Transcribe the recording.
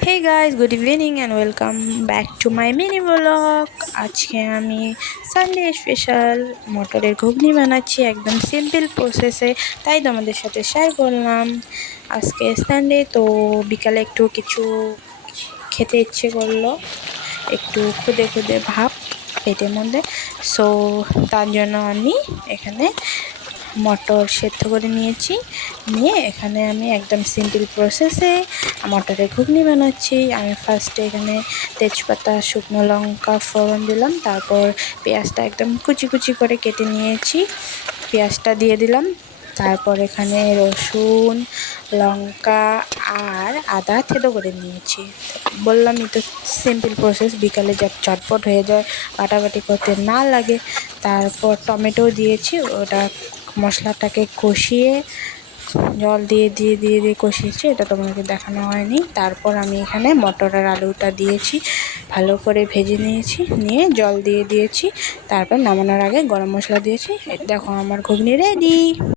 Hey guys, good evening and welcome back to my mini vlog. আজকে আমি Sunday special মটরের ঘুগনি বানাচ্ছি একদম সিম্পল প্রসেসে, তাই তোমাদের সাথে শেয়ার করলাম। আজকে সানডে তো বিকালে একটু কিছু খেতে ইচ্ছে করলো, একটু খুদে খুদে ভাব পেটের মধ্যে। সো তার জন্য আমি এখানে মটর সেদ্ধ করে নিয়েছি। নিয়ে এখানে আমি একদম সিম্পল প্রসেসে মটরের ঘুগনি বানাচ্ছি। আমি ফার্স্টে এখানে তেজপাতা, শুকনো লঙ্কা ফোড়ন দিলাম, তারপর পেঁয়াজটা একদম কুচি কুচি করে কেটে নিয়েছি, পেঁয়াজটা দিয়ে দিলাম। তারপর এখানে রসুন, লঙ্কা আর আদা থেতো করে নিয়েছি। বললামই তো সিম্পল প্রসেস, বিকালে যা চটপট হয়ে যায়, কাটাকাটি করতে না লাগে। তারপর টমেটো দিয়েছি, ওটা মশলাটাকে কষিয়ে জল দিয়ে দিয়ে দিয়ে দিয়ে কষিয়েছি, এটা তোমাকে দেখানো হয়নি। তারপর আমি এখানে মটর আর আলুটা দিয়েছি, ভালো করে ভেজে নিয়েছি, নিয়ে জল দিয়ে দিয়েছি। তারপর নামানোর আগে গরম মশলা দিয়েছি। দেখো আমার ঘুগনি রেডি।